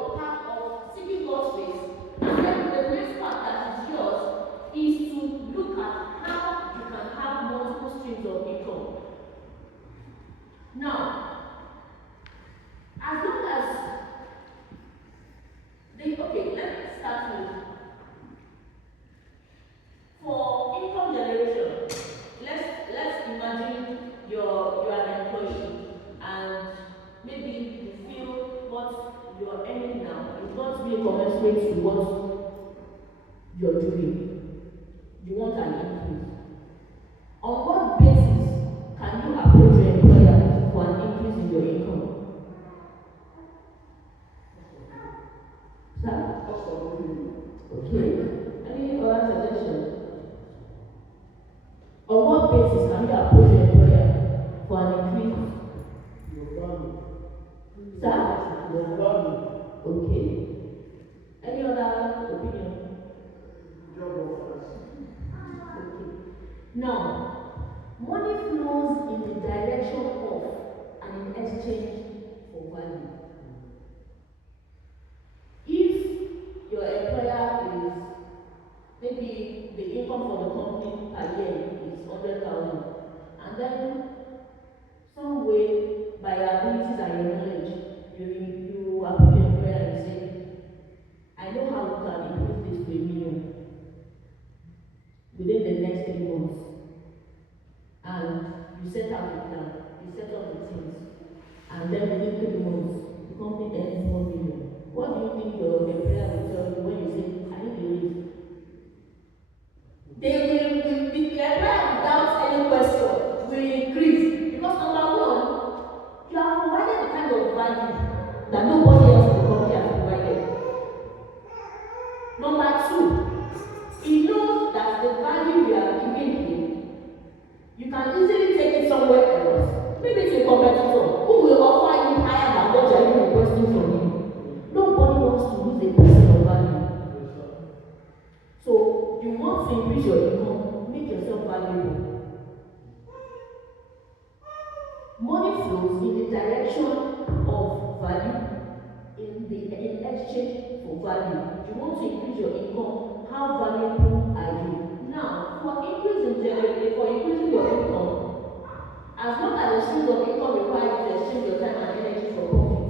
your part of seeking God's face. And then the next part that is yours is to look at how you can have multiple streams of income. Now, as long as let's start with for income generation. Let's imagine you're an employee and maybe you feel what you're earning now is not really commensurate to what you're doing. You want an increase. On what basis can you approach your employer for an increase in your income? Sir? Okay. Any other suggestions? On what basis can you approach your employer for an increase? Your value. Sir? Your value. Okay. Any other opinion? Job offers. Okay. Now, money flows in the direction of and in exchange for value. If your employer is maybe the income for the company per year is 100,000, and then some way by your abilities and your knowledge, you approach your employer and say, I know how we can increase this to $1 million within the next 3 months. And you set out a plan, you set up the things, and then within 3 months, the company earns $1 million. What do you think your employer will tell you when you say, I need a raise? They will, the employer without any question will increase. Because number one, you have provided the kind of value that nobody else in the company has provided. Number two, he knows that the value you are giving him, you can easily take it somewhere else, maybe to a competitor who will offer you higher than what you are even requesting from him. Nobody wants to lose a person of value. So you want to increase your income, make yourself valuable. Money flows in the direction of value, in exchange for value. You want to increase your income, how valuable are you? Now, for increasing your income, as long as the streams of income require you to exchange your time and energy for profit,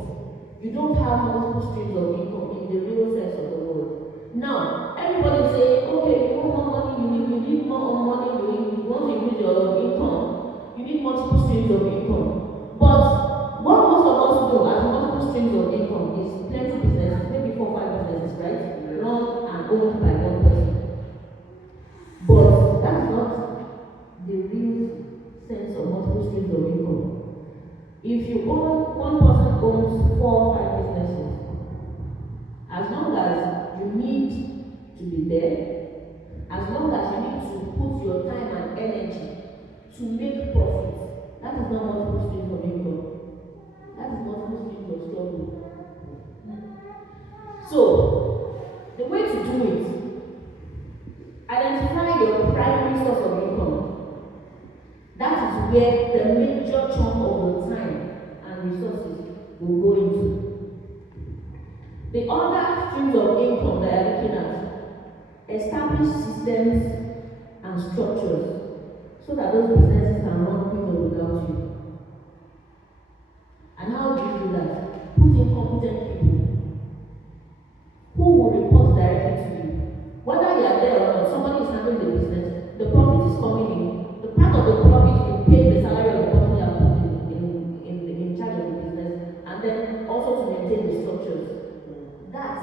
you don't have multiple streams of income in the real sense of the word. Now, everybody say, okay, you want more money, you need more money, you want to increase your income, you need multiple streams of income. But what most of us do as multiple streams of income is plenty businesses, maybe 4 or 5 businesses, right? Run and owned by one person. But that's not the real sense of multiple streams of income. If you own, one person owns 4 or 5 businesses, as long as you need to be there, as long as you need to put your time and energy to make profit, that is not multiple streams of income. That is multiple streams of struggle. So, the way to do it, identify your primary source of income. That is where the major chunk of your time and resources will go into. The other streams of income that you're looking at, establish systems and structures so that those businesses can run quicker without you. And how do you do that? Put in competent people who will report directly to you. Whether you are there or not, somebody is handling the business, the profit is coming in. The part of the profit you pay the salary of the person you have put in charge of the business, and then also to maintain the structures. That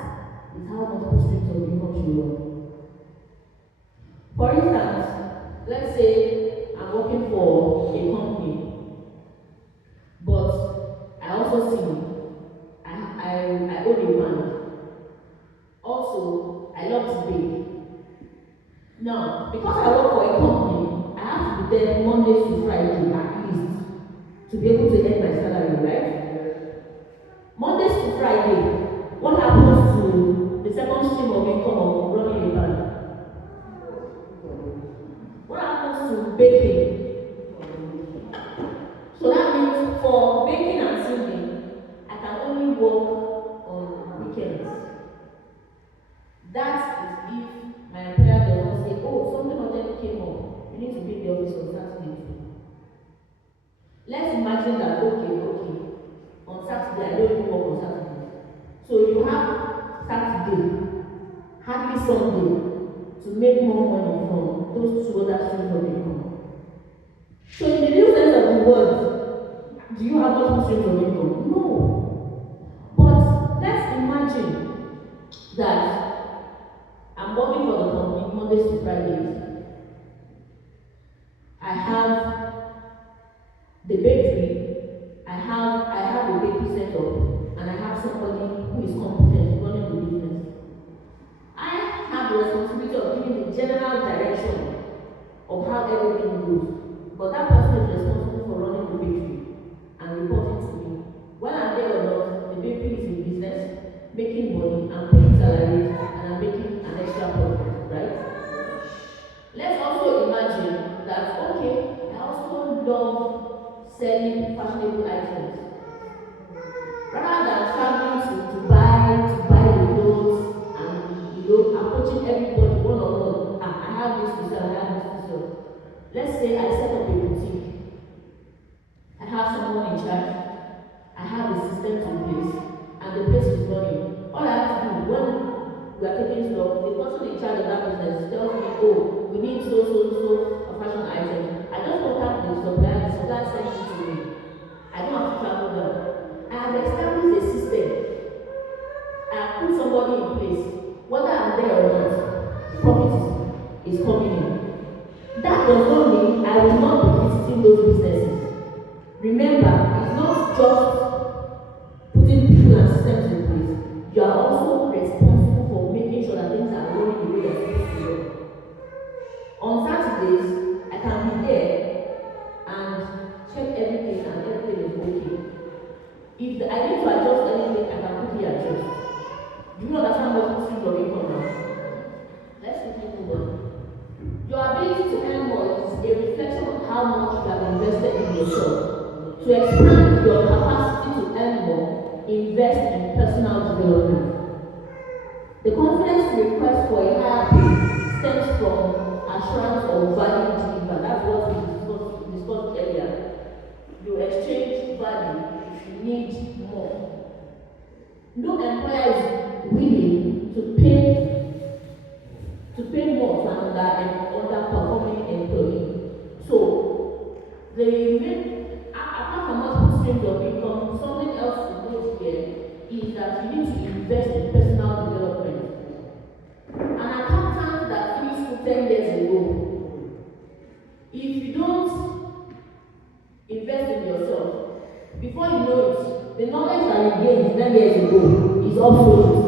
is how multiple streams of income should work. For instance, let's say I'm working for a company, but I also sing. I own a band. Also, I love to bake. Now, because I work for a company, I have to be there Mondays to Friday at least to be able to earn my salary, right? Mondays to Friday, what happens to the second stream of income of running a band? What happens to baking? So that means for baking and singing, I can only work on weekends. someday to make more money from those two other streams of income. So in the real sense of the word, do you have multiple streams of income? No. But let's imagine that I'm working for the company Mondays to Fridays. I have the bakery, I have a bakery set up, and I have somebody who is competent running the business. I have the responsibility of giving the general direction of how everything goes. But that person is responsible for running the bakery and reporting to me. Whether I'm there or not, the bakery is in business, making money, I'm paying salaries, and I'm making an extra profit, right? Let's also imagine that, okay, I also love selling fashionable items. Rather than traveling to buy the clothes and approaching everybody one on one, I have this to sell, I have this to sell. Let's say I set up a boutique. I have someone in charge. I have a system in place, and the place is running. All I have to do when we are taking stock, the person in charge of that business tells me, oh, we need so a fashion item. I just contact the supplier sends it to me. I don't have to travel down. I have established a system. I have put somebody in place. Whether I'm there or not, profit is coming in. That does not mean I will not be visiting those businesses. Remember, it's not just putting people and systems in place. You are also responsible for making sure that things are running the way they're supposed to run. On Saturdays, I can be there and check everything and everything is okay. If I need to adjust anything, I can quickly adjust. Do you understand what streams of income now? Let's quickly move on. Your ability to earn more is a reflection of how much you have invested in yourself. To expand your capacity to earn more, invest in personal development. The confidence request for a higher pay stems from assurance of value delivered. That's what we discussed earlier. You exchange value if you need more. No employer is willing to pay more to an underperforming employee. So, apart from multiple streams of income, something else to note here is that you need to invest in personal development. An accountant that finished school 10 years ago, if you don't invest in yourself, before you know it, the knowledge that you gained 10 years ago is obsolete.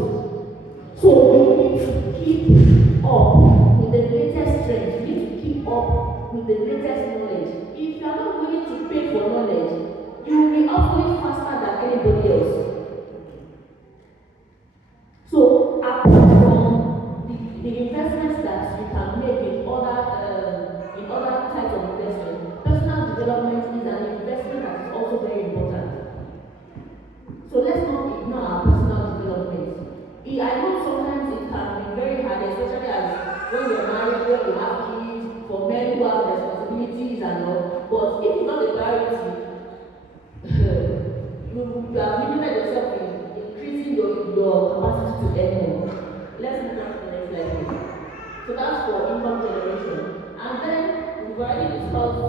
So you need to keep up with the latest trends. You need to keep up with the latest knowledge. If you are not willing to pay for knowledge, you will be upgrading faster than anybody else. So apart from the investments that you can make in other types of investment, personal development is an investment that is also very important. So let's not ignore our personal development. I know sometimes it can be very hard, especially as when you're married, when you have kids, for men who have responsibilities and all. But if it's not a priority, you have limited yourself in increasing your capacity to earn more. Let's move on to the next slide, please. So that's for income generation. And then we've already discussed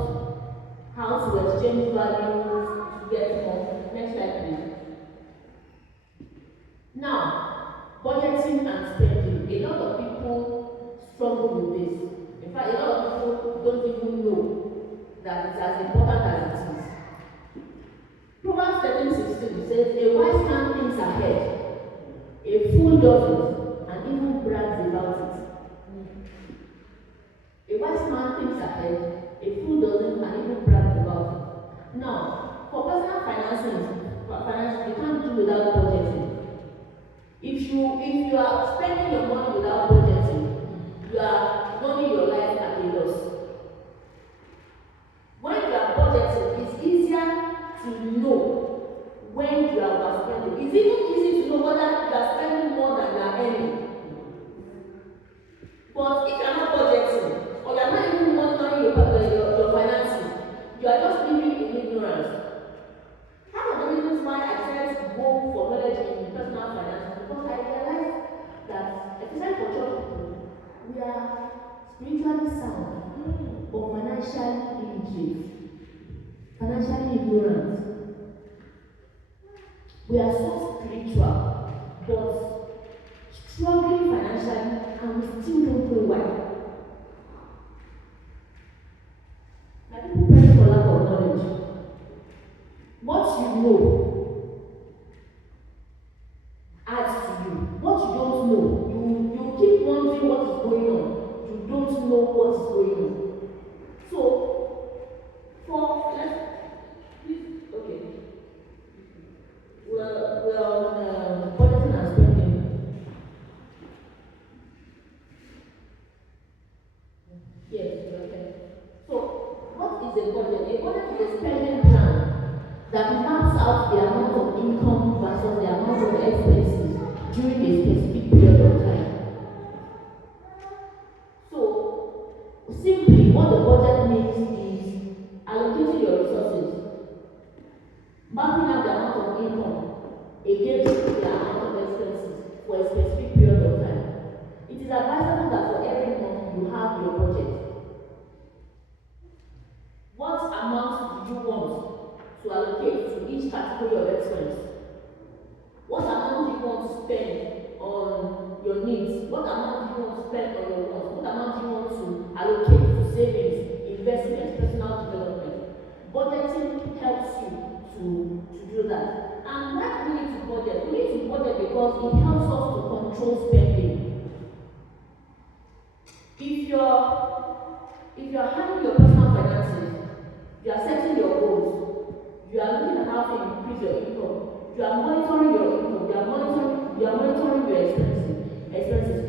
how to exchange values to get more. Next slide, please. Now, budgeting and spending. A lot of people struggle with this. In fact, a lot of people don't even know that it's as important as it is. Proverbs 13:16 says, a wise man thinks ahead, a fool doesn't, and even brags about it. A wise man thinks ahead, a fool doesn't, and even brags about it. Now, for personal finances, you can't do without budgeting. If you are spending your money without budgeting, you are running your life at a loss. When you are budgeting, it's easier to know when you are overspending. It's even easy to know whether you are spending more than you are earning. But if you are not budgeting, or you are not even monitoring your finances, you are just living in ignorance. One of the reasons why I said go for knowledge in personal finance, because I realized that don't know. You keep wondering what is going on. You don't know what is going on. So, okay. Well, budgeting and spending. Yes, okay. So, what is a budget? A budget is a spending plan that maps out the amount of income versus the amount of expenses during a specific period of time. So, simply, what the budget means is allocating your resources, mapping out the amount of income against the amount of expenses for a specific period of time. It is advisable that for every month you have your budget. What amount do you want to allocate to each category of expense? What amount do you want to spend on your needs? What amount do you want to spend on your wants? What amount do you want to allocate to savings, investments, personal development? Budgeting helps you to do that. And why do we need to budget? We need to budget because it helps us to control spending. If you're handling your personal finances, you are setting your goals, you are looking at how to increase your income, you are monitoring your income, you are monitoring your expenses,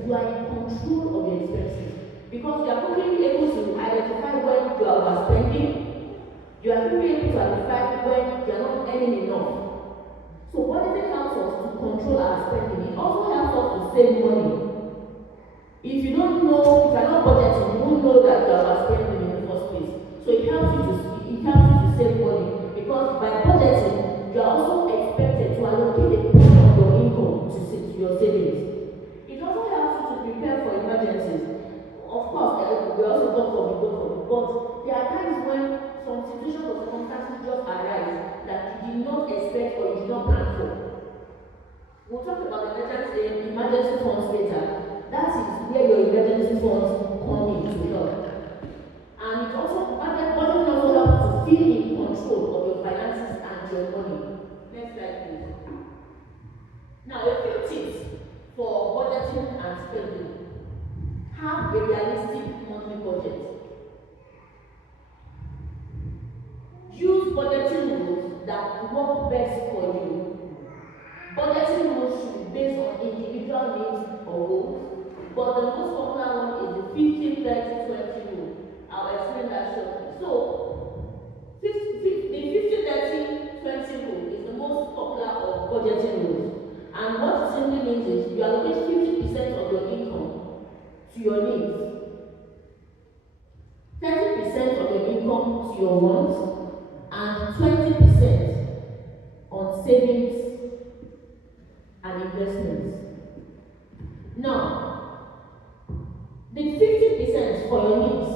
you are in control of your expenses. Because you are quickly able to identify when you are overspending, you are quickly able to identify when you are not earning enough. So budgeting helps us to control our spending. It also helps us to save money. If you are not budgeting, you won't know that you are overspending in the first place. So it helps you to save money, because by budgeting, you are also expected to allocate a portion of your income to your savings. It also helps you to prepare for emergencies. Of course, we also talk of it, but there are times when some situations or circumstances just arise that you did not expect or you did not plan for. We'll talk about the emergency funds later. That is where your emergency funds come in to help. And it also, budgeting also helps to feel in control of your finances and your money. Next slide, please. Now, a few tips for budgeting and spending. Have a realistic monthly budget. Use budgeting rules that work best for you. Budgeting rules should be based on individual needs or goals, but the most popular one is the 50-30-20 rule. I'll explain that shortly. So, the 50-30-20 rule is the most popular of budgeting rules. And what it simply means is you allocate 50% of your income to your needs, 30% of your income to your wants, and 20% on savings and investments. Now, the 50% for your needs,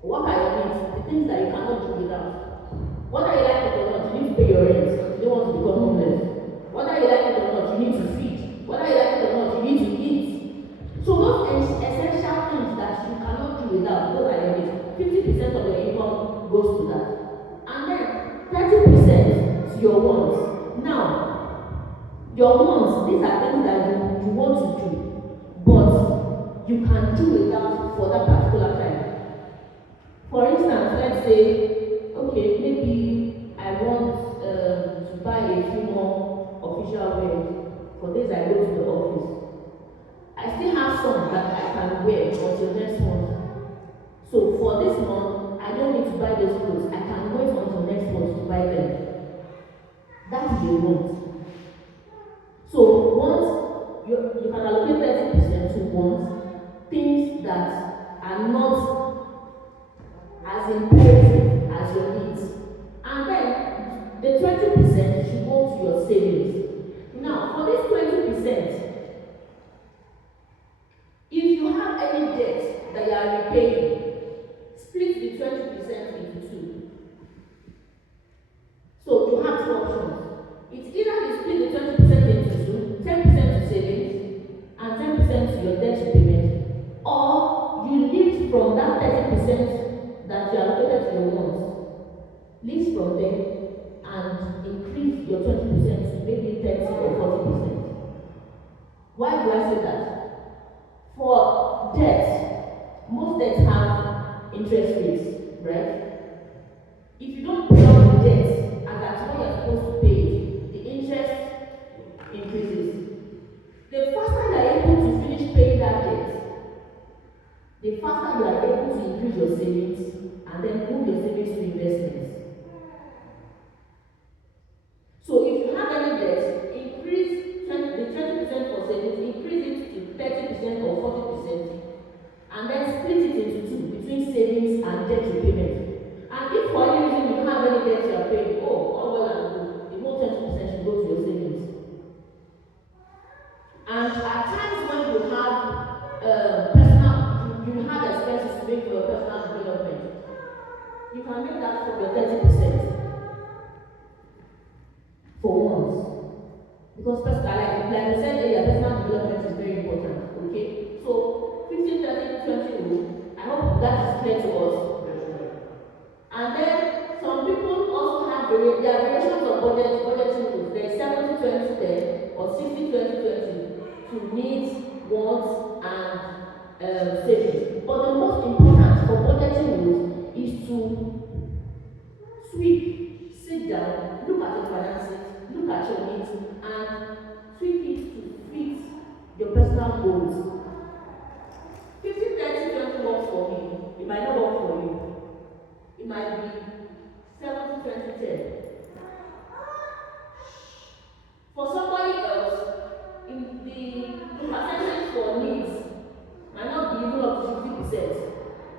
what are your needs? The things that you cannot do without. Whether you like it or not, you need to pay your rent. You don't want to become homeless. Whether you like it or not, you need to feed. Whether you like it or not, you need to eat. So those essential things that you cannot do without, those are your needs. 50% of your income goes to that. And then 30% to your wants. Now, your wants, these are things that you want to do, but you can do without for that particular time. For instance, let's say, okay, maybe I want to buy a few more official wear for days I go to the office. I still have some that I can wear until next month. So for this month, I don't need to buy those clothes. I can wait until next month to buy them. That is a want. So once you can allocate 30% to wants, things that are not as imperative as your needs. And then the 20% should go to your savings. Now, for this 20%, if you have any debt that you are repaying, split the 20% into two. So you have two options. It's either you split the 20% into two, 10% to savings and 10% to your debt repayment, or you live from that 30% that you allocated to your wants. Live from there and increase your 20% to maybe 30 or 40%. Why do I say that? For debt, most debts have interest rates, right? If you don't pay off the debt and that's when you're supposed to pay it, the interest increases. The faster you are able to finish paying that debt, the faster you are able to increase your savings and then move your savings to investments. So if you have any debt, increase the 20% for savings, increase it to 30% or 40%, and then split it into two between savings and debt repayment. And if for any reason you don't have any debt you are paying, all well and good, the whole 20% should go to your savings. And at times when you have you have expenses to make for your personal development, you can make that from your 30% for once. Because like we said earlier, personal development is very important. Okay? So 15, 30, 20 rule, I hope that is clear to us. And then some people also have there are variations of budgeting rules. There is 70-20-10 or 60-20-20 to needs, wants, and savings. But the most important for budgeting rules is to sit down, look at your finances, look at your needs, and tweak it to fit your personal goals. 50-30-20 works for me. It might not work for you. It might be 70-20-10. For somebody else, in the percentage for needs might not be even up to 50%.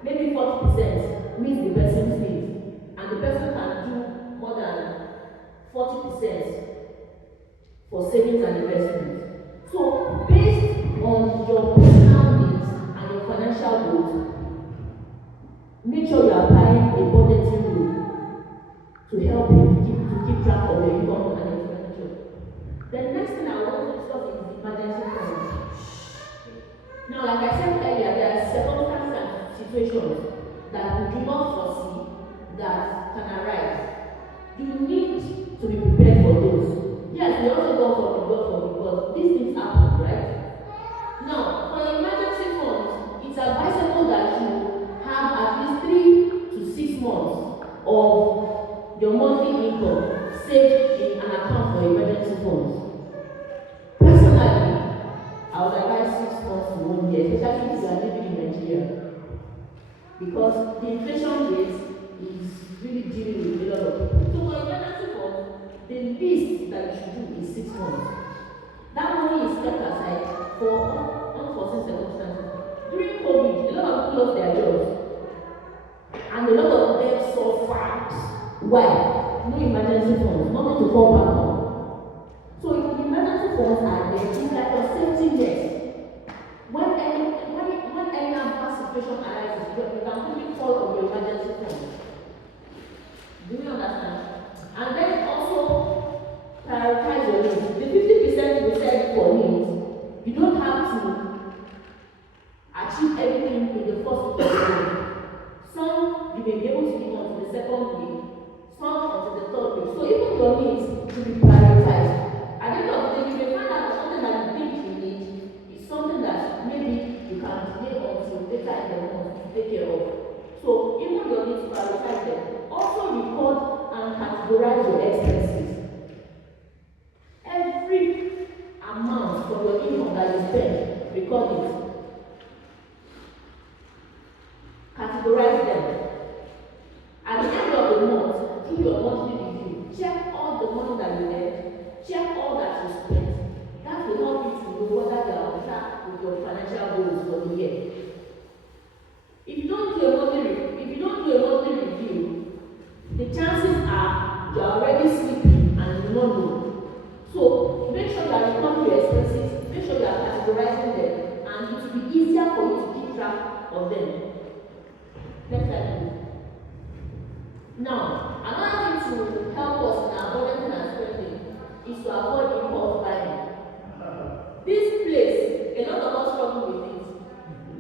Maybe 40% meets the person's needs, and the person can do more than 40% for savings and investments. So, based on your personal needs and your financial goals, make sure you are applying a budgeting rule to help you to keep track of your income and expenditure. The next thing I want to discuss is the emergency fund. Now, like I said earlier, there are circumstances and situations that we do not foresee that can arise. You need to be prepared for those. Yes, we also go for because these things happen, right? Now, for emergency funds, it's advisable that you have at least 3 to 6 months of your monthly income saved in an account for emergency funds. Personally, I would advise 6 months to 1 year, especially if you are living in Nigeria, because the inflation rate is really dealing with a lot of people. So for emergency funds, the least that you should do is 6 months. That money is kept aside for unforeseen circumstances. During COVID, a lot of people lost their jobs, and a lot of them suffered. Why? No emergency funds, nothing to fall back on. So if the emergency funds are there, it's like a safety net. When any adverse situation arises, you can quickly call on your emergency fund. Do you understand? And then also prioritize your needs. The 50% we said for needs, you don't have to achieve everything in the first week of the year. Some you may be able to give until the second week, some until the third week. So even your needs should be prioritized. At the end of the day, you may find out that something that you think you need is something that maybe you can delay until later in the month to take care of. So even your needs, prioritize them. Also record and categorize your expenses. Every amount from your income that you spend, record it. Categorize them. At the end of the month, do your monthly review. Check all the money that you earn. Check all that you spend. That will help you to know whether you are on track with your financial goals for the year. If you don't do a monthly review, the chances are you are already sleeping and you don't know. So make sure that you come to your expenses, make sure you are categorizing them, and it will be easier for you to keep track of them. Next slide, please. Now, another thing to help us in our budgeting and spending is to avoid impulse buying. This place, a lot of us struggle with it.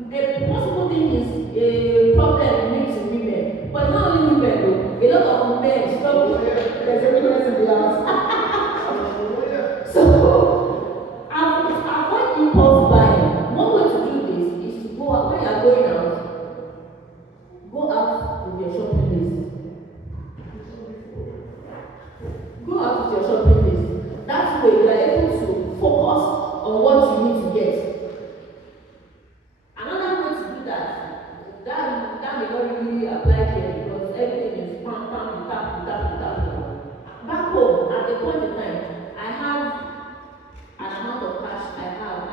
The possible thing is a problem linked to women, but not only women though. A lot of men struggle. There's a witness in the house. So, avoid impulse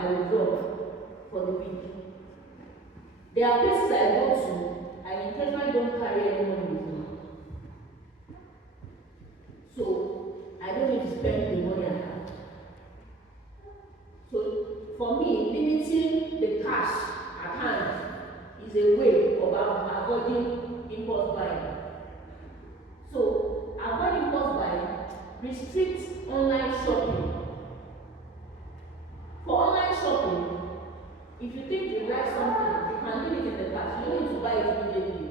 I withdraw for the week. There are places I go to, I intentionally don't carry any money with me. So I don't need to spend the money I have. So for me, limiting the cash at hand is a way of avoiding impulse buying. So avoid impulse buying, restrict online shopping. For online shopping, if you think you like something, you can leave it in the cart. You don't need to buy it immediately.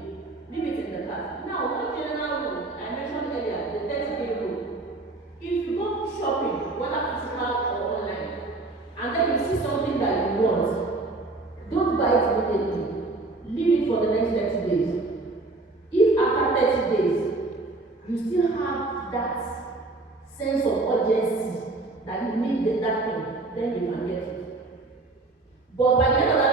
Leave it in the cart. Now, one general rule I mentioned earlier, the 30-day rule. If you go shopping, whether physical or online, and then you see something that you want, don't buy it immediately. Leave it for the next 30 days. If after 30 days, you still have that sense of urgency that you need that thing, then you can get it. But by the end of that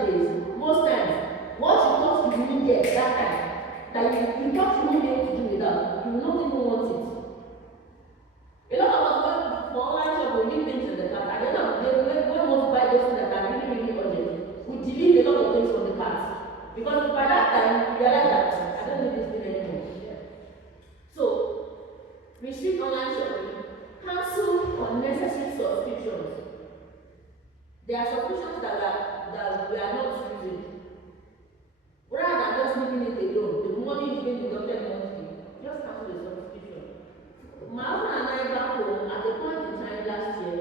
30 days, most times, what you thought you really get that time, that you thought you wouldn't be able to do without, you will not even want it. A lot of us, for online shop, we leave things in the cart. At the end of the day, when we want to buy those things that are really, really urgent, we delete a lot of things from the cart. Because by that time, you realize that I don't need this thing anymore. So, restrict online shopping, cancel unnecessary subscriptions. There are subscriptions that we are not using. Rather than just leaving it alone, the money is being deducted monthly. Just cancel the subscription. My husband and I back home at a point in time last year,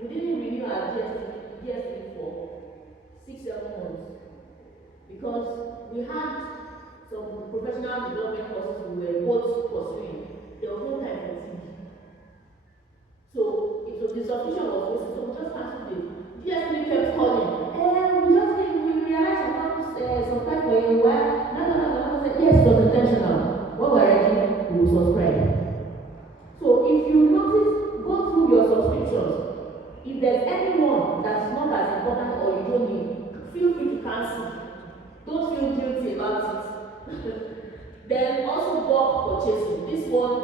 we didn't renew our GST for 6-7 months because we had some professional development courses we were both pursuing. There was no time for TV. So the subscription was wasted, so we just cancelled it. GST kept calling. We realized some time for a while. No. Said, yes, it was intentional. When we're ready, we will subscribe. So if you notice, go through your subscriptions. If there's anyone that's not as important or you don't need, feel free to cancel. Don't feel guilty about it. Then also bulk purchasing. This one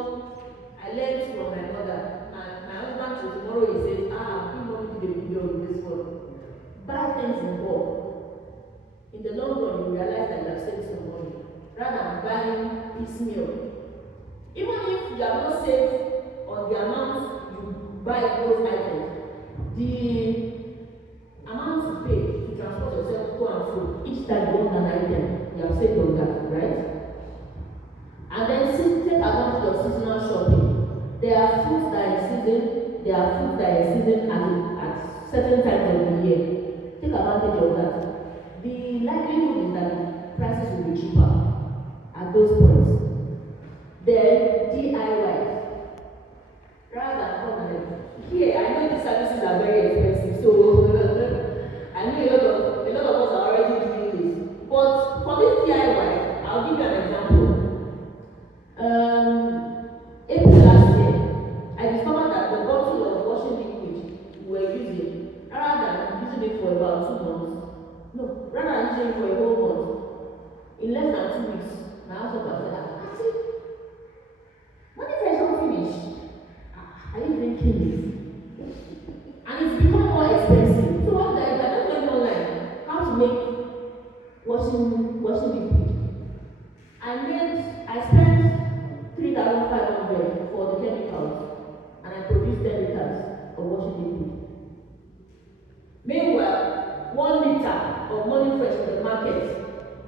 I learned from my mother. And my husband till tomorrow he says, you want to do the video with this one. Buy things in bulk. In the long run, you realize that you have saved some money rather than buying piecemeal. Even if you are not saved on the amount you buy those items, the amount you pay to transport yourself to and fro each time you want an item, you have saved on that, right? And then take advantage of seasonal shopping. There are fruits that are in season, at certain times of the year. Take advantage of that. The likelihood is that the prices will be cheaper at those points. Then DIY. Rather than permanent. Here, I know these services are very expensive, so I know a lot of us are already doing this. But for this DIY, I'll give you an example. April last year, I discovered that the bottle of washing liquid we were using, rather than using it for about 2 months, rather than using it for a whole month, in less than 2 weeks, my husband was like, Auntie, when is I don't finish? Are you drinking this? And it's become more expensive. So what I just went online how to make washing liquid. I spent 3,500 for the chemicals, and I produced 10 liters of washing liquid. Meanwhile, 1 liter of Morning Fresh in the market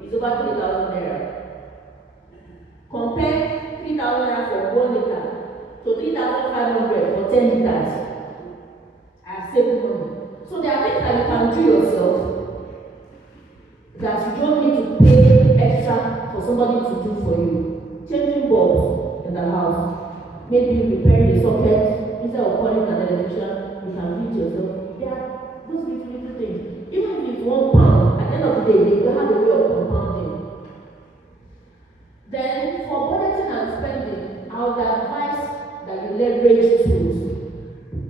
is over 3,000 naira. Compare 3,000 naira for 1 liter to 3,500 for 10 liters. I have saved money. So there are things that you can do yourself that you don't need to pay extra for somebody to do for you. Changing bulbs in the house, maybe repairing the socket, instead of calling an electrician, you can do it yourself. There are those little things. Even if it's £1, at the end of the day, they will have a way of compounding. Then for budgeting and spending, I would advise that you leverage tools.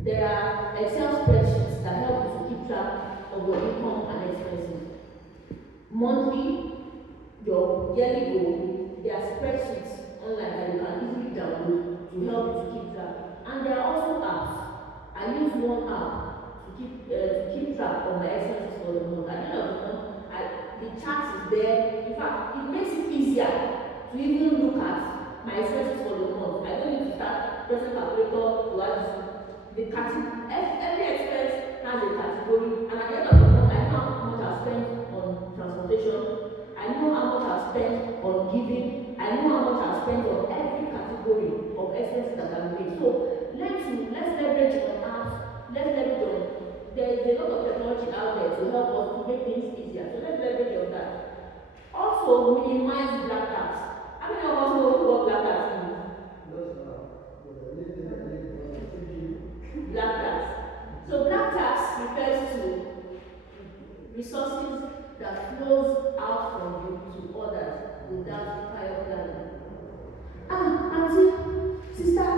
There are Excel spreadsheets that help you to keep track of your income and expenses. Monthly, your yearly goal, there are spreadsheets online that you can easily download to help you to keep track. And there are also apps. I use one keep track of my expenses for the month. At the end of the month, the chart is there. In fact, it makes it easier to even look at my expenses for the month. I don't need to start pressing calculator to add the category. Every expense has a category, and at the end of the month, I know how much I've spent on transportation. I know how much I've spent on giving. I know how much I've spent on every category of expenses that I've made. So let's leverage on apps. Let's leverage on. There's a lot of technology out there to help us to make things easier. So let's leverage on that. Also, minimize black tax. How many of us know what black tax means? Black tax. So black tax refers to resources that flows out from you to others without prior planning. Auntie, sister,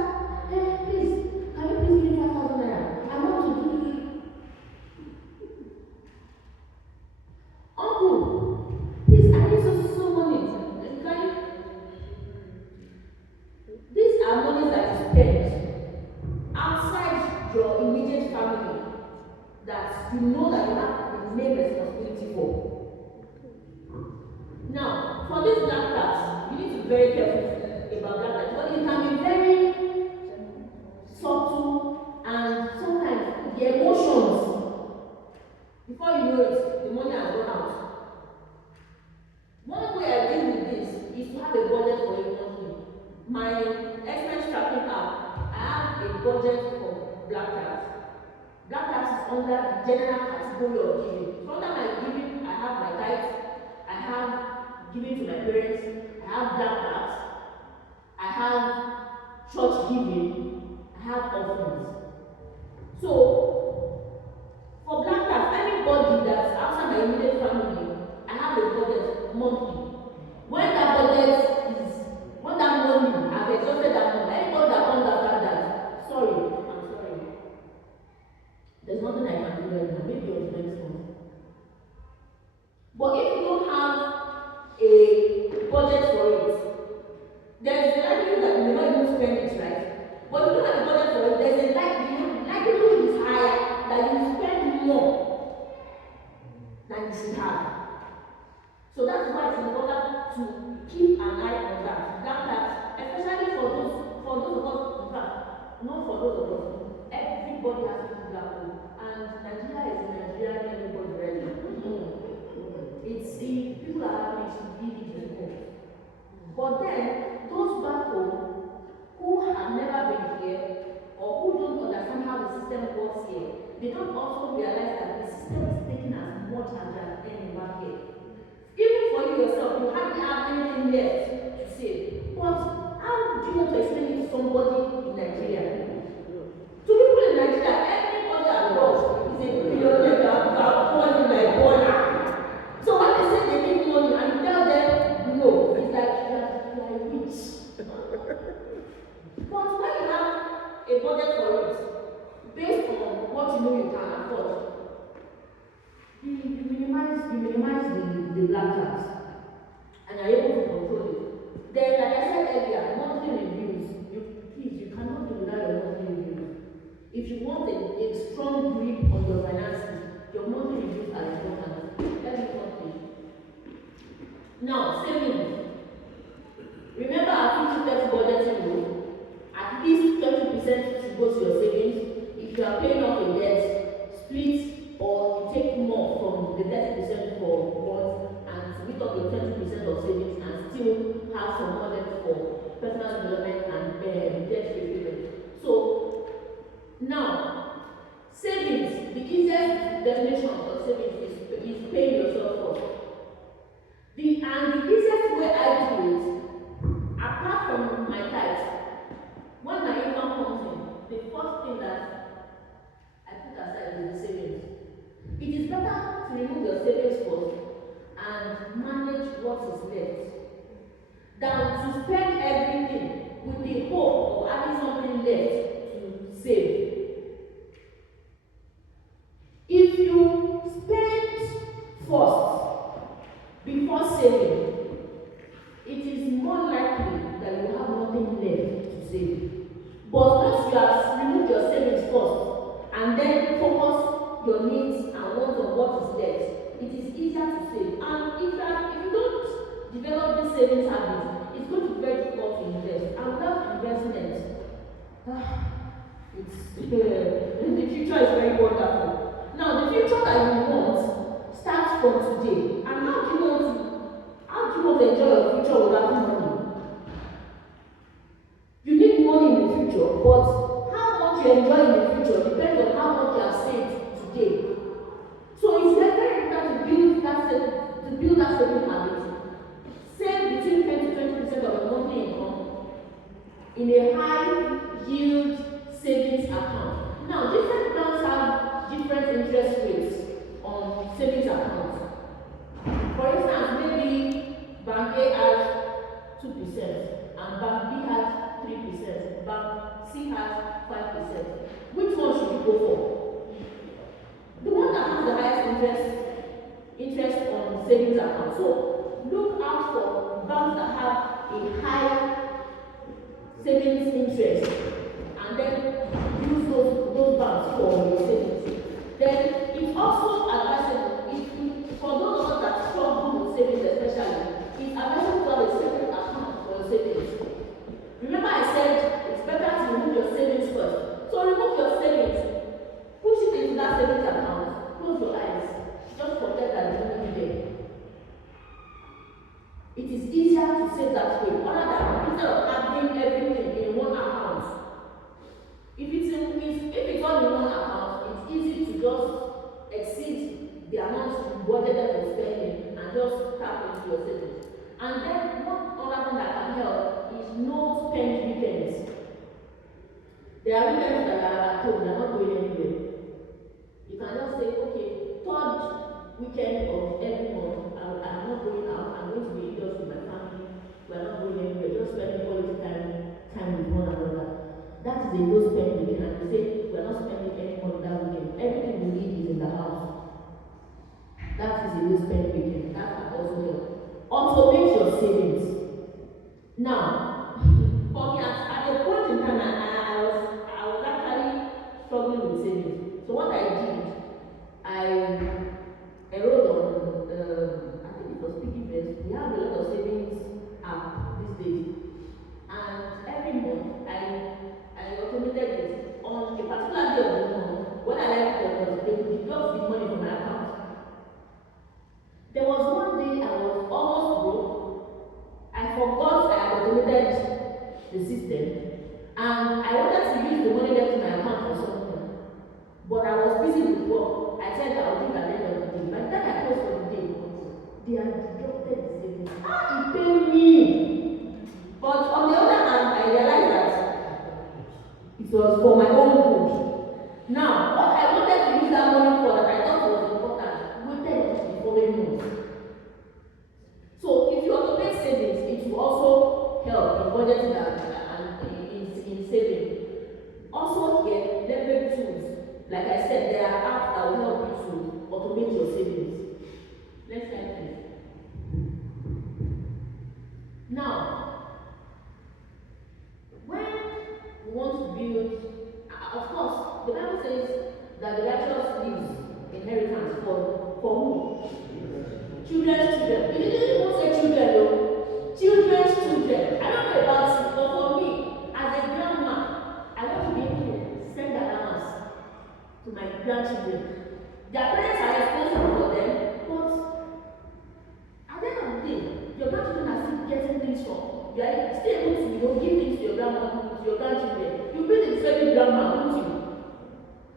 please, can you please give me 5,000 naira? I want to do. Uncle, please, I need so money. Can you? These are monies that you spend outside your immediate family that you know that you have the main responsibility for. Now, for this black tax, you need to be very careful about black tax, but it can be very subtle, and sometimes the emotions, before you know it, the money has gone out. One way I deal with this is to have a budget for it monthly. My expense tracking app, I have a budget for black tax. Black tax is under the general category of giving. So under my giving, I have my tithes, I have giving to my parents, I have black tax, I have church giving, I have offerings. So for black tax, anybody that's outside my immediate family, I have a budget monthly. When that money, I've exhausted that money. Anybody that comes after that, sorry, I'm sorry. There's nothing I can do right now. Maybe your next month. But if you don't have a budget for it, there's a likelihood that you may not even spend it, right? But if you don't have a budget for it, there's a likelihood is higher that you spend more than you should have. So that's why it's important to keep an eye on that. That especially for those of us, in fact, not for those of us, everybody has to do that too. And Nigeria is Nigeria, everybody ready. It's the people are happy to give it to them. But then those back home who have never been here or who don't understand how the system works here, they don't also realize that the system is taking as much as they are earning back here. Even for you yourself, you hardly have anything left to say. But how do you want to explain it to somebody in Nigeria? To people in Nigeria, everybody abroad is a billionaire that are born like Bola. So when they say they need money and you tell them no, it's like you are rich. But when you have a budget for it, based on what you know you can afford, you minimize the black tax and are able to control it. Then, like I said earlier, monthly reviews, you cannot do without your monthly reviews. If you want a strong grip on your finances, your monthly reviews are important. Let me continue. Now, savings. Remember our 50-30 budgeting rule. At least 30% should go to your savings. If you are paying off a debt, split or you take more from the 30% for bonds and meet up your 20% of savings and still have some money for personal development and debt repayment. So now, savings, the easiest definition of savings is paying yourself first. The easiest way I do it, apart from my tithes, when my income comes in, the first thing that I put aside is the savings. It is better to remove your savings first and manage what is left than to spend everything with the hope of having something left to save. If you spend first before saving, it is more likely that you have nothing left to save. But once you have removed your savings first and then focus savings habit, it's going to be very difficult to invest. And without investment, the future is very wonderful. Now, the future that you want starts from today. And how do you want to enjoy your future without money? You need money in the future, but how much you enjoy in the future depends on how much you have saved today. So it's very important to build that saving habit. Save between 10 to 20% of your monthly income in a high yield savings account. Now, different banks have different interest rates on savings accounts. For instance, maybe Bank A has 2% and Bank B has 3%, Bank C has 5%. Which one should you go for? The one that has the highest interest on savings account. So look out for banks that have a high savings interest, and then use those banks for your savings. Then it's also advisable, for those of us that struggle with savings especially, it's advisable to have a separate account for your savings. Remember I said it's better to remove your savings first. So remove your savings, push it into that savings account, close your eyes, just forget that it's money there. It is easier to save that way, rather than instead of having everything in one account. If it's all in one account, it's easy to just exceed the amount you budgeted for spending and just tap into your savings. And then one other thing that can help is no spend weekends. There are weekends that are at home, they are not going anywhere. You can just say, okay, third weekend of every month, I'm not going out, I'm going to be indoors with my family, we're not going anywhere, just spending quality time with one another. That is a no spend weekend, and we say we're not spending any money that weekend. Everything we need is in the house. That is a no spend weekend. That can also help. Automate your savings. Now, for me, at a point in time, I was actually struggling with savings. So what I did, I enrolled on, I think it was Piggyvest. We have a lot of savings app these days. And every month, I automated it on a particular day of the month. When I like it, they would deduct the money from my account. There was one day I was almost broke. I forgot I had automated the system, and I wanted to use the money left in my account for something. But I was busy with work. I said I would think at the end of the day. By the time I closed for the day, they had deducted the savings. It paid me. But on the other hand, I realized that it was for my own good. Now, what I wanted to use that money for that I thought was important, waited until the following month. So if you automate savings, it will also help in budgeting and in saving. Also here, leverage tools. Like I said, there are apps that will help you to automate your savings. Next slide, please. Now, when we want to build, of course, the Bible says that the righteous leaves inheritance for who? Children's children. It didn't even say children though. Children's children. I don't know about it, but for me, as a grandma, I want to be able to send allowance to my grandchildren. Their parents are responsible for them, but at the end of the day, your grandchildren are still getting things from. You are still able to give things to your grandma, to your grandchildren. You build a very grandma, won't you?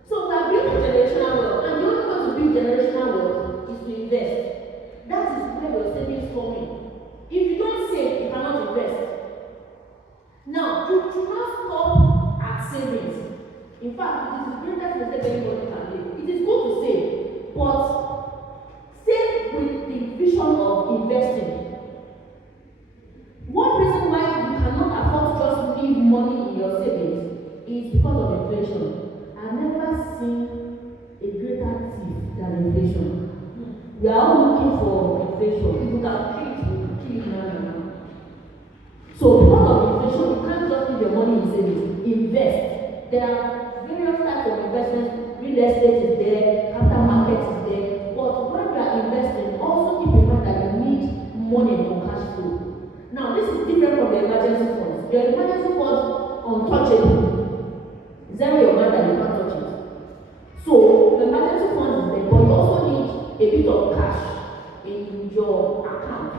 So we are building generational wealth, and the only way to build generational wealth is to invest. That is where your savings come in. If you don't save, you cannot invest. Now, you should not stop at savings. In fact, it is the greatest mistake anybody can make. It is good to save, but save with the vision of investing. One reason why you cannot afford to just leave money in your savings is because of inflation. I've never seen a greater thief than inflation. We are all looking for inflation. If you can kill it, you kill it now. So because of inflation, you can't just leave your money in savings. Invest. There are various types of investments. Real estate is there, capital market is there. But when you are investing, also keep in mind that you need money for cash flow. Your emergency fund untouchable. It's every your mind that you can't touch it. So the emergency fund is there, but you also need a bit of cash in your account.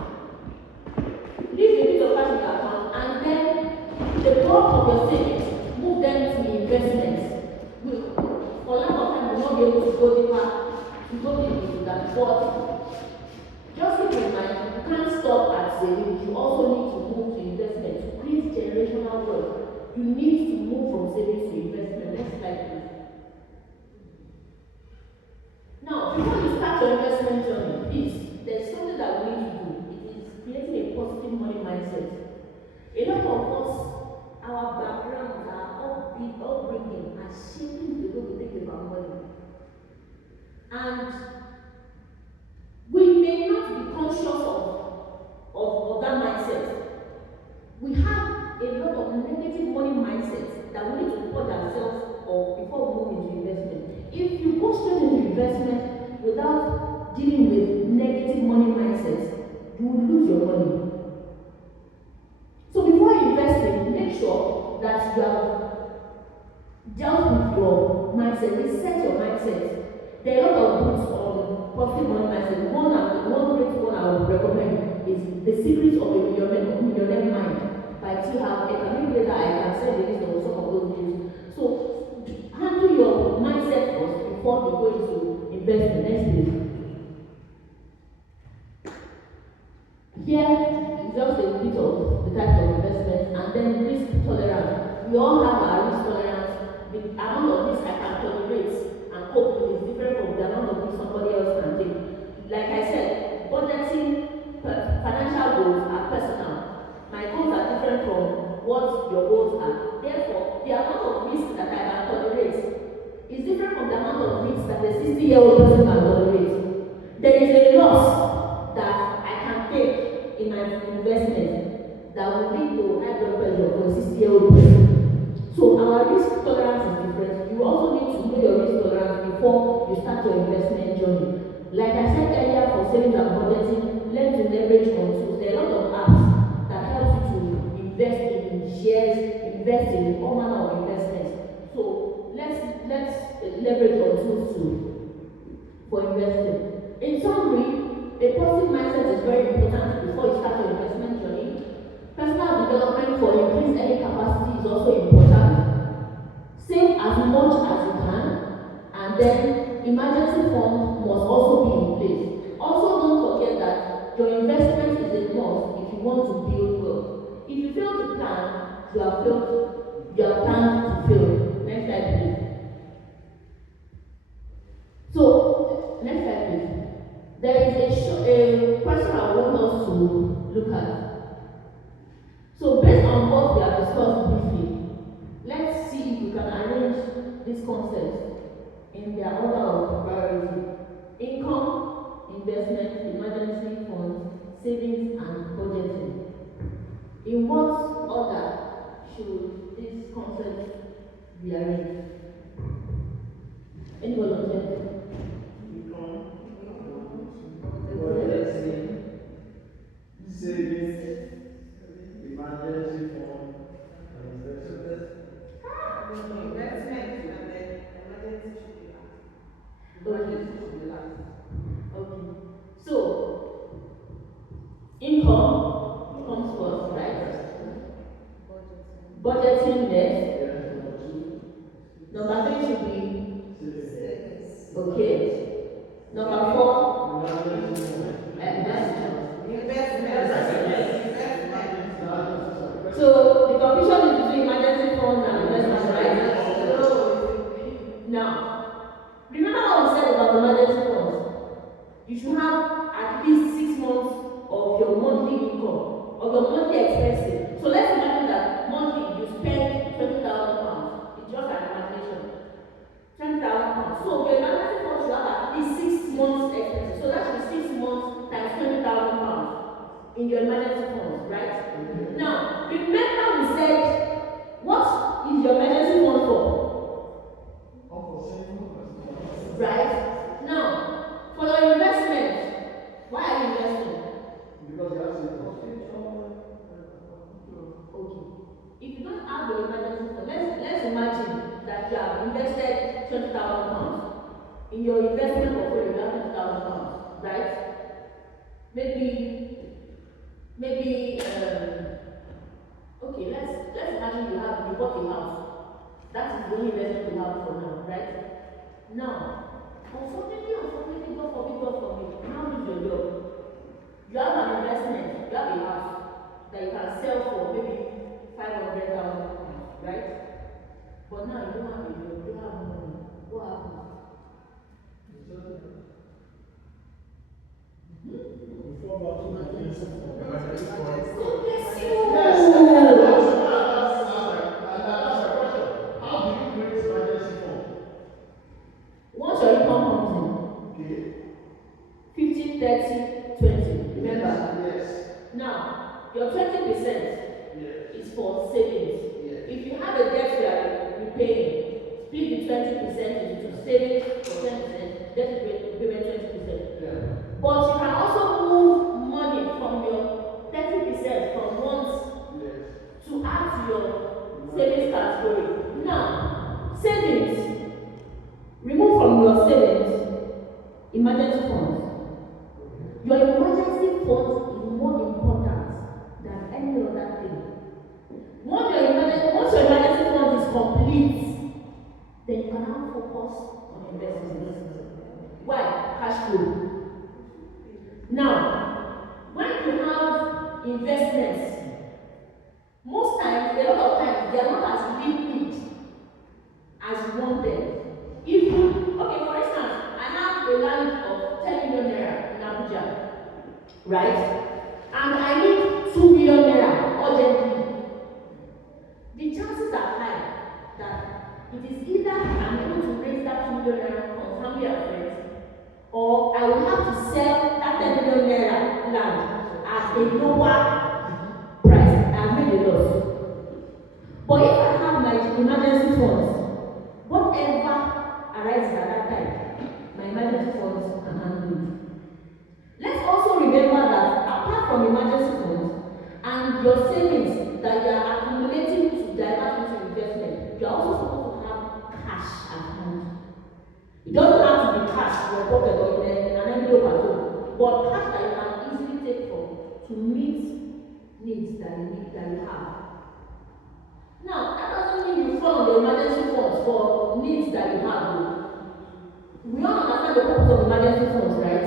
Leave a bit of cash in your account, and then the bulk of your savings, move them to investments. For lack of time, we will not be able to go deeper into that. But just keep in mind, you can't stop at savings. You also need to move to investment to create generational wealth. You need to move from savings to investment. Next slide, please. Now, before you start your investment journey, please, there's something that we need to do. It is creating a positive money mindset. A lot of us, our backgrounds, our upbringing are shaping the way we think about money. And we may not be conscious of that mindset. We have a lot of negative money mindsets that we need to put ourselves off before we move into investment. If you go straight into investment without dealing with negative money mindsets, you will lose your money. So before investing, make sure that you have dealt with your mindset, reset your mindset. There are a lot of books on positive money mindset. One great one I would recommend is The Secret of a Millionaire Mind by T. Harv Eker. Maybe later I can send the list of some of those videos. So handle your mindset first before you go into investment. Next page. Here is just a bit of the types of investment, and then risk tolerance. We all have our risk tolerance. The amount of risk I can tolerate and cope with is different from the amount of risk somebody else can take. Like I said, budgeting, financial goals are personal. My goals are different from what your goals are. Therefore, the amount of risk that I can tolerate is different from the amount of risk that a 60-year-old person can tolerate. There is a loss that I can take in my investment that will lead to high blood pressure for a 60-year-old person. So our risk tolerance is different. You also need to know your risk tolerance before you start your investment journey. Like I said earlier, for savings and budgeting, learn to leverage on tools. There are a lot of apps that help you to invest in shares, invest in all manner of investments. So let's leverage on tools for investing. In summary, a positive mindset is very important before you start your investment journey. Personal development for increased earning capacity is also important. Save as much as you can, and then emergency fund must also be in place. Also, don't forget that your investment is a must if you want to build wealth. If you fail to plan, you are planned to fail. Next slide, please. So, next slide, please. There is a question I want us to look at. So based on what we have discussed briefly, let's see if we can arrange these concepts in their order of priority. Income, investment, emergency funds, savings, and budgeting. In what order should these concepts be arranged? Any volunteer? Savings, emergency fund, and investment. Investment and then emergency should be last. Emergency should be last. Okay. So, income comes first, right? Budgeting next. Yes, number two. Number 3 should be Savings. okay. Number 4, Emergency fund. Investment. so the confusion is between emergency funds and investment, right? Now, remember what we said about emergency funds? You should have at least 6 months of your monthly income, of your monthly expenses. So let's imagine that monthly you spend £20,000. It's just an imagination. £20,000. So your emergency fund should have at least 6 months expenses. So that should be 6 months times £20,000 in your emergency funds, right? Okay. Now, remember we said, what is your emergency fund for? Unforeseen. Right? Now, for your investment, why are you investing? Because you have savings. Okay. pounds. In your investment portfolio, you have 20,000 pounds, right? Maybe, okay, let's imagine you bought a house. That is the only investment you have for now, right? Now, unfortunately, God forbid, now lose your job. You have an investment, you have a house that you can sell for maybe 500,000 pounds, right? But now you don't have a job, you don't have money. What happens? Before about 2 minutes. God bless you. Yes, that's my question. How do you create emergency fund? Once your income comes Okay. in, 50, 30, 20. Remember? Yes. Now, your 20% Yes. is for savings. Yes. If you have a debt you are repaying, split the 20% into savings for 10%, debt repayment 20%. Yeah. But you can also move money from your 30% from once Yes. to add to your savings category. Now, savings, remove from your savings emergency funds. Your emergency fund is more important than any other thing. Once your emergency fund is complete, then you can now focus on investment. Why? Cash flow. Now, when you have investments, most times, a lot of times, they are not as liquid as you want them. Okay, for instance, I have a land of 10 million naira in Abuja, right? And I need 2 million naira urgently. The chances are high that it is either I'm able to raise that 2 million naira from family and friends, or I will have to sell that 10 million naira land at a lower price. I have made a loss. But if I have my emergency funds, whatever arises at that time, my emergency funds can handle it. Let's also remember that apart from emergency funds and your savings that you are accumulating to divert into investment, you are also supposed to have cash at hand. It doesn't have to be cash in your pocket or in an envelope at all, but cash that you can easily take from to meet needs that you have. Now, that doesn't mean you fund the emergency funds for needs that you have. We all understand the purpose of emergency funds, right?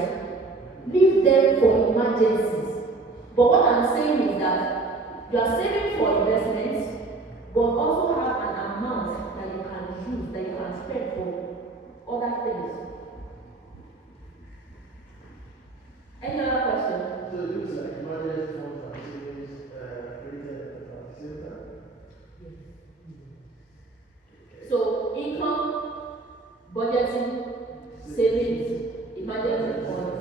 Leave them for emergencies. But what I'm saying is that you are saving for investments, but also have an amount that you can use, that you can spend for other things. Any other question? So it looks like emergency funds and savings created at the same time. So income, budgeting, savings, emergency funds,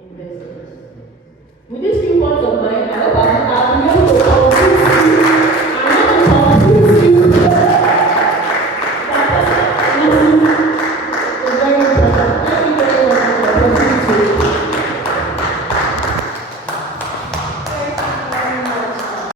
investments. With these few points of mine, I hope I've been able to convince you